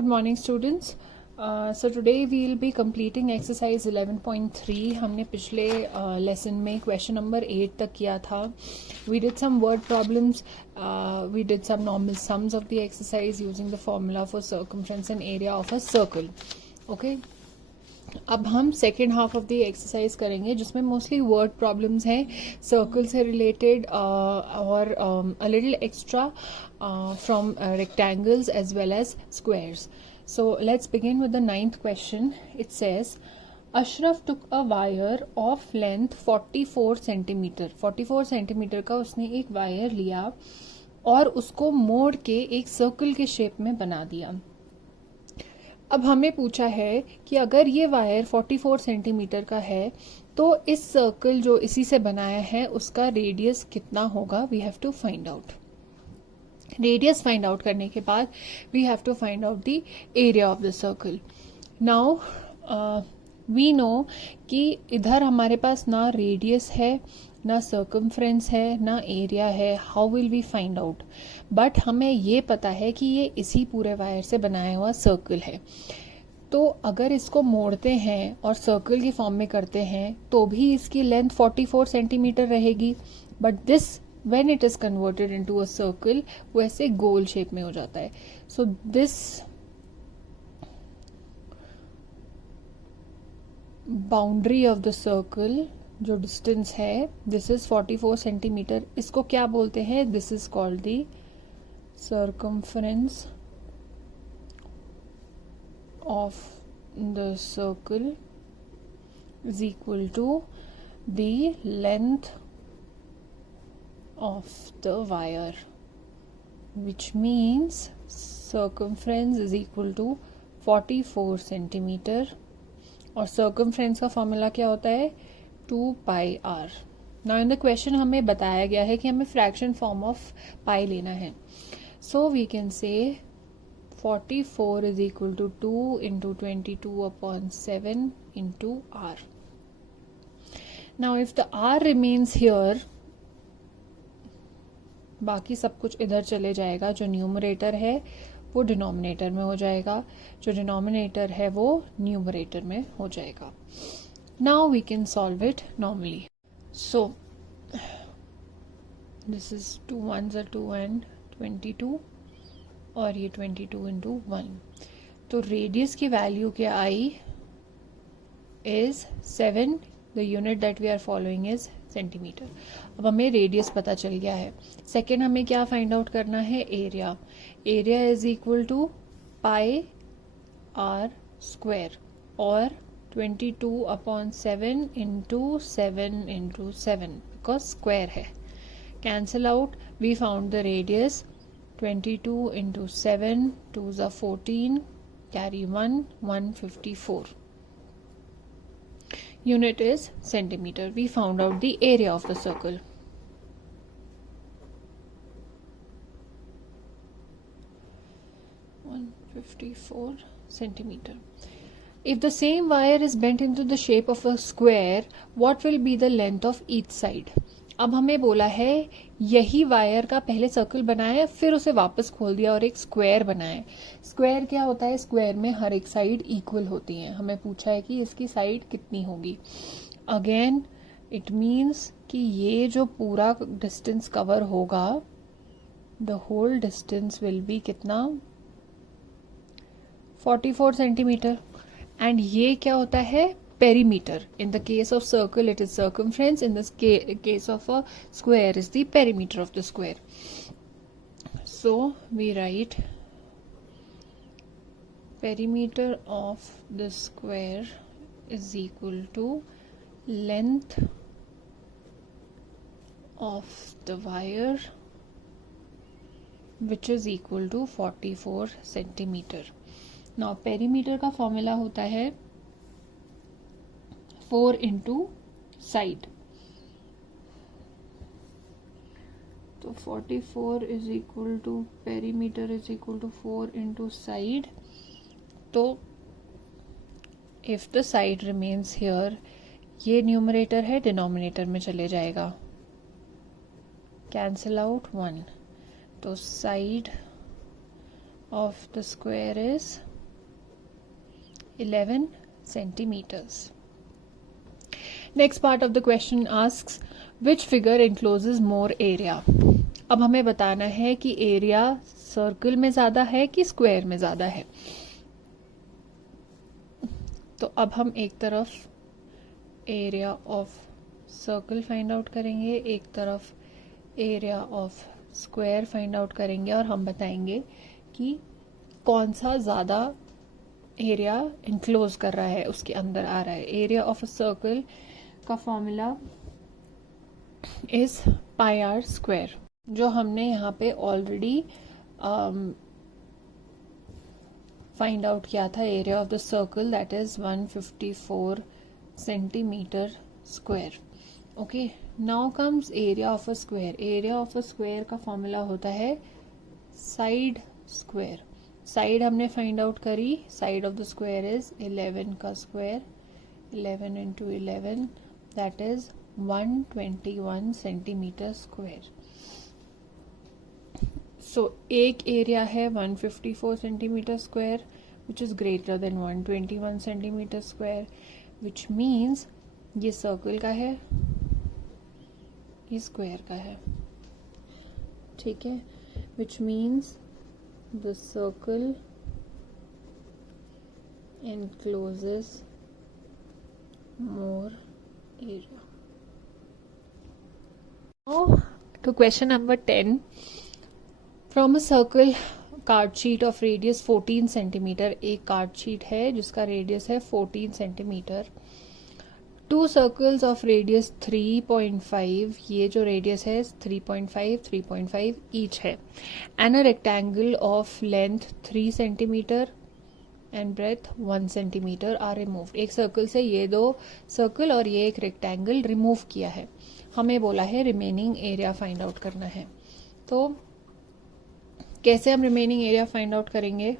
Good morning, students. So today we will be completing exercise 11.3. हमने पिछले lesson में question number 8 तक किया था. We did some word problems. We did some normal sums of the exercise using the formula for circumference and area of a circle. Okay. अब हम second half of the exercise करेंगे जिसमें mostly word problems हैं circle से related और a little extra from rectangles as well as squares. So let's begin with the 9th question. It says Ashraf took a wire of length 44 centimetre. 44 centimetre का उसने एक wire लिया और उसको मोड़ के एक सर्कल के शेप में बना दिया. अब हमें पूछा है कि अगर ये वायर 44 सेंटीमीटर का है तो इस सर्कल जो इसी से बनाया है उसका रेडियस कितना होगा. We have to find out. Radius find out करने के बाद we have to find out the area of the circle. Now we know कि इधर हमारे पास ना रेडियस है, ना सर्कमफ्रेंस है, ना एरिया है. How will we find out? But हमें ये पता है कि ये इसी पूरे वायर से बनाया हुआ सर्कल है. तो अगर इसको मोड़ते हैं और सर्कल की फॉर्म में करते हैं तो भी इसकी लेंथ 44 सेंटीमीटर रहेगी. But this when it is converted into a circle वो ऐसे गोल शेप में हो जाता है. So this boundary of the circle जो डिस्टेंस है दिस इज 44 सेंटीमीटर. इसको क्या बोलते हैं? This is called the circumference of the circle is equal to the length of the wire, which means circumference is equal to 44 centimetre. और circumference का formula क्या होता है? 2 pi r. Now in the question हमें बताया गया है कि हमें फ्रैक्शन फॉर्म ऑफ पाई लेना है. So we can say 44 is equal to 2 into 22 upon 7 into r. Now if the r remains here, बाकी सब कुछ इधर चले जाएगा. जो न्यूमरेटर है वो डिनोमिनेटर में हो जाएगा, जो डिनोमिनेटर है वो न्यूमरेटर में हो जाएगा. Now we can solve it normally. So this is 2 ones are 2 and 22 और ये 22 into 1. तो रेडियस की वैल्यू क्या आई? Is 7. The unit that we are following is centimetre. अब हमें रेडियस पता चल गया है. सेकेंड हमें क्या फाइंड आउट करना है? Area. Area is equal to pi r square और 22 upon 7 into 7 into 7 because square है. Cancel out. We found the radius 22 into 7, 2s are 14, carry 1, 154. Unit is centimeter. We found out the area of the circle. (154 centimeter). If the same wire is bent into the shape of a square, what will be the length of each side? अब हमें बोला है यही wire का पहले circle बनाया फिर उसे वापस खोल दिया और एक स्क्वायर बनाया. स्क्वायर क्या होता है? स्क्वायर में हर एक साइड इक्वल होती है. हमें पूछा है कि इसकी साइड कितनी होगी. अगेन इट मीन्स कि ये जो पूरा डिस्टेंस कवर होगा the whole distance will be कितना? 44 सेंटीमीटर. एंड ये क्या होता है? Perimeter. In the case of circle it is circumference. In this case of a square is the perimeter of the square. So we write perimeter of the square is equal to length of the wire which is equal to 44 centimeter. Now perimeter का formula होता है 4 into side. तो 44 is equal to perimeter is equal to 4 into side. तो if the side remains here, ये numerator है denominator में चले जाएगा. Cancel out 1. तो side of the square is 11 centimeters. Next part of the question asks which figure encloses more area. अब हमें बताना है कि एरिया सर्कल में ज़्यादा है कि स्क्वायर में ज़्यादा है. तो अब हम एक तरफ area of circle find out करेंगे, एक तरफ area of square find out करेंगे और हम बताएंगे कि कौन सा ज़्यादा एरिया इनक्लोज कर रहा है, उसके अंदर आ रहा है. एरिया ऑफ अ सर्कल का formula is pi r square, जो हमने यहाँ पे ऑलरेडी फाइंड आउट किया था. Area of the circle that is 154 centimetre square. Okay, now comes area of a square. Area of a square का formula होता है साइड स्क्वायर. साइड हमने फाइंड आउट करी. Side of the square is 11 का स्क्वायर, 11 into 11 that is 121 centimetre square. सो एक area है 154 centimetre square which is greater than 121 centimetre square, which means ये सर्कल का है, ये स्क्वायर का है. ठीक है, which means the circle encloses more area. Now to question number 10. From a circle card sheet of radius 14 centimetre. एक card sheet है जिसका रेडियस है 14 centimetre. Two circles of radius 3.5. ये जो रेडियस है 3.5 ईच है. And a rectangle of length 3 centimetre and breadth 1 centimetre are removed. एक circle से ये दो सर्कल और ये एक रेक्टेंगल रिमूव किया है. हमें बोला है रिमेनिंग एरिया फाइंड आउट करना है. तो कैसे हम रिमेनिंग एरिया फाइंड आउट करेंगे?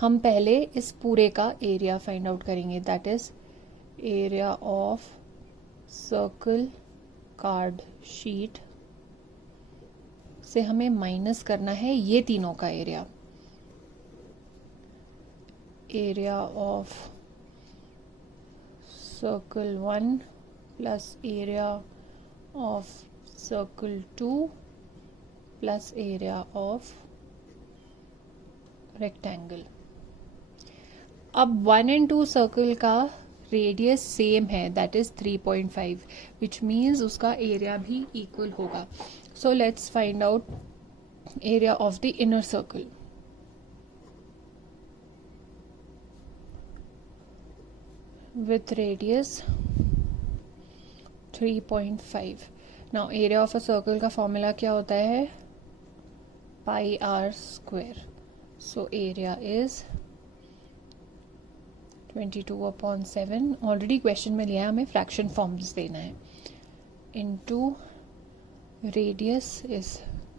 हम पहले इस पूरे का एरिया फाइंड आउट करेंगे. That is area of circle card sheet से हमें माइनस करना है ये तीनों का area. Area of circle 1 plus area of circle 2 plus area of rectangle. अब 1 एंड 2 सर्कल का रेडियस सेम है, दैट इज 3.5, विच मीन्स उसका एरिया भी इक्वल होगा. So let's find out area of the inner circle. With radius 3.5. Now area of a circle का formula क्या होता है? Pi r square. So area is 22/7. Already question में लिया है, हमें फ्रैक्शन फॉर्म्स देना है. Into radius is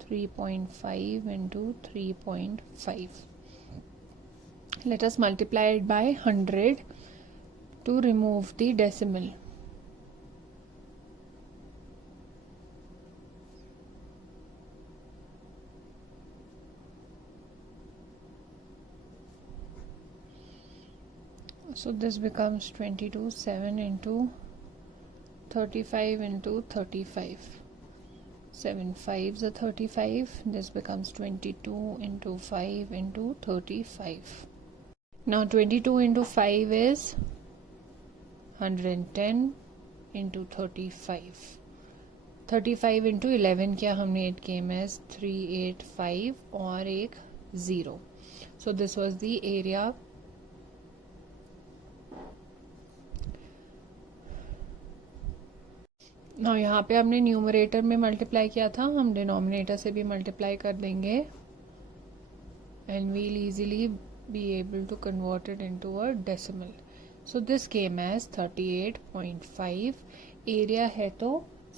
3.5 into 3.5. Let us multiply it by 100 to remove the decimal. So this becomes 22, 7 into 35 into 35. 7 5s are 35. This becomes 22 into 5 into 35. Now 22 into 5 is 110 into 35. 35 into 11 क्या हमने 8 came as 385 और एक 0. So this was the area. ना यहाँ पे हमने numerator में multiply किया था, हम डिनोमिनेटर से भी मल्टीप्लाई कर देंगे and we'll easily be able to convert it into a decimal. So this came as 38.5. Area है तो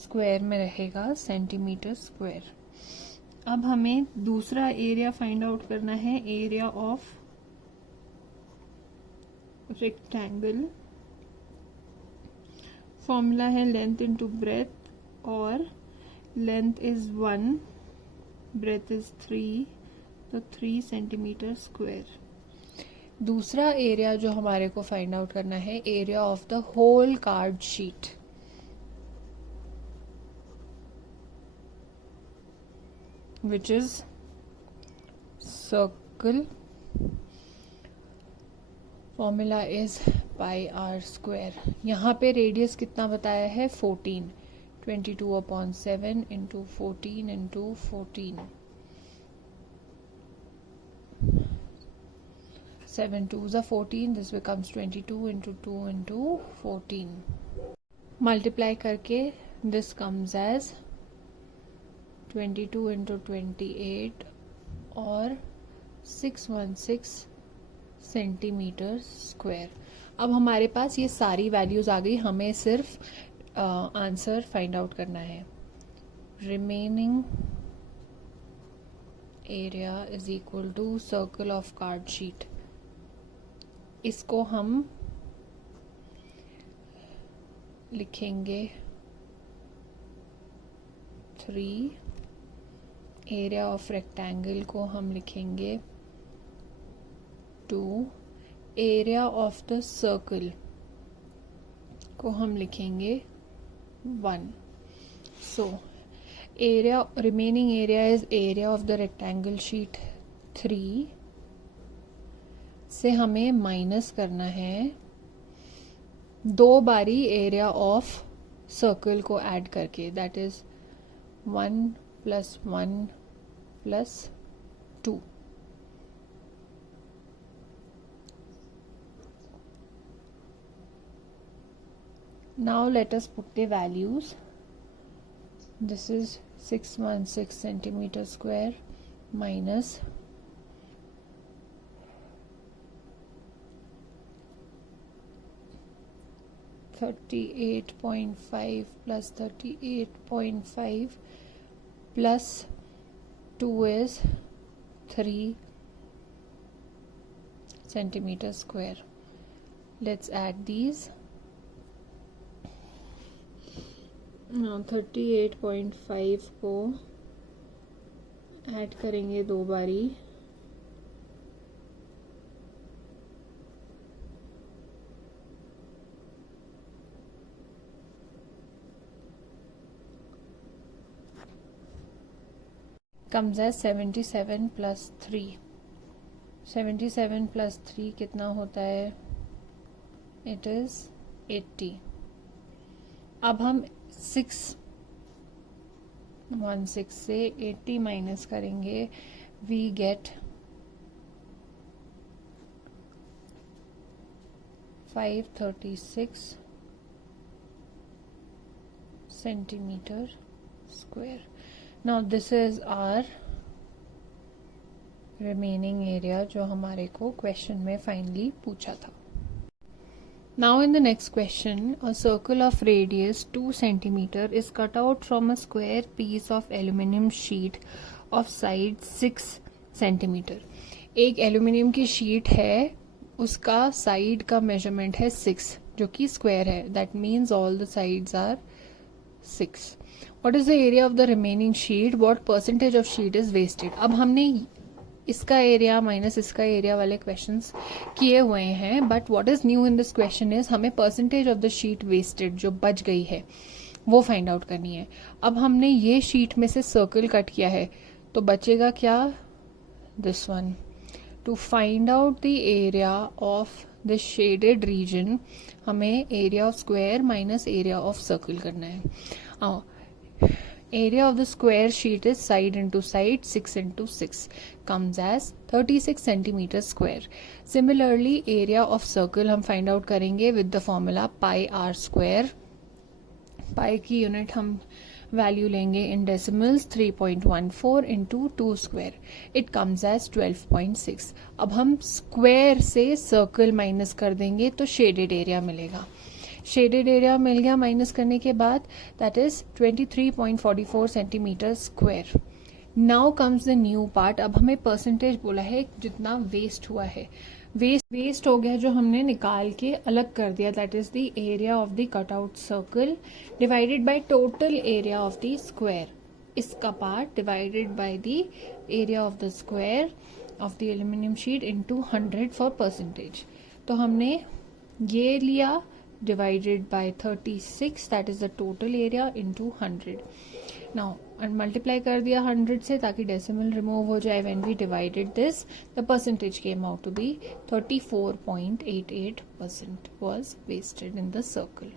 स्क्वायर में रहेगा सेंटीमीटर स्क्वायर. अब हमें दूसरा एरिया फाइंड आउट करना है. Area of rectangle. फॉर्मूला है लेंथ इंटू ब्रेथ, और लेंथ इज 1, ब्रेथ इज 3, तो 3 सेंटीमीटर स्क्वायर। दूसरा एरिया जो हमारे को फाइंड आउट करना है, area of the whole card sheet. Which is circle, formula is pi r square. यहाँ पे रेडियस कितना बताया है, 14, 22/7 into 14 into 14, 7 2s are 14, this becomes 22 into 2 into 14. Multiply करके this comes as 22 into 28 और 616 सेंटीमीटर स्क्वायर। अब हमारे पास ये सारी वैल्यूज आ गई, हमें सिर्फ आंसर फाइंड आउट करना है। Remaining area is equal to circle of card sheet. इसको हम लिखेंगे 3, एरिया ऑफ रेक्टेंगल को हम लिखेंगे 2, एरिया ऑफ द सर्कल को हम लिखेंगे 1। So area, remaining area is area of the rectangle sheet 3 से हमें माइनस करना है 2 बारी एरिया ऑफ सर्कल को ऐड करके, that is 1 + 1 + 2। Now let us put the values. This is 616 centimeter square minus 38.5 plus 38.5 plus 2 is 3 centimeter square. Let's add these. now 38.5 को add करेंगे 2 बारी, comes as 77 plus 3. 77 plus 3 कितना होता है, it is 80. अब हम 616 से 80 माइनस करेंगे, we get 536 centimeter square. Now this is our remaining area जो हमारे को क्वेश्चन में फाइनली पूछा था। Now in the next question, a circle of radius 2 centimeter is cut out from a square piece of aluminum sheet of side 6 centimeter. एक aluminium की sheet है, उसका साइड का मेजरमेंट है 6 जो कि स्क्वायर है, that means all the sides are 6. What is the area of the remaining sheet? What percentage of sheet is wasted? अब हमने इसका एरिया माइनस इसका एरिया वाले क्वेश्चंस किए हुए हैं, but what is new in this question is हमें percentage of the sheet wasted जो बच गई है वो फाइंड आउट करनी है। अब हमने ये शीट में से सर्कल कट किया है तो बचेगा क्या, this one. To find out the area of the shaded region हमें area of square minus area of circle करना है। Area of the square sheet is side into side 6 into 6 comes as 36 centimeter square. Similarly area of circle हम find out करेंगे with the formula pi r square. pi की unit हम value लेंगे in decimals 3.14 into 2 square. It comes as 12.6. अब हम square से circle minus कर देंगे तो शेडेड एरिया मिलेगा। शेडेड एरिया मिल गया माइनस करने के बाद, that is 23.44 centimetre square. Now comes the new part. अब हमें परसेंटेज बोला है जितना वेस्ट हुआ है, वेस्ट हो गया जो हमने निकाल के अलग कर दिया, that is the area of the cut out circle divided by total area of the square. इसका part divided by the area of the square of the aluminium sheet into 100 for percentage. तो हमने ये लिया divided by 36, that is the total area, into 100. now and multiply कर दिया 100 से ताकि decimal remove हो जाए. when we divided this, the percentage came out to be 34.88% was wasted in the circle.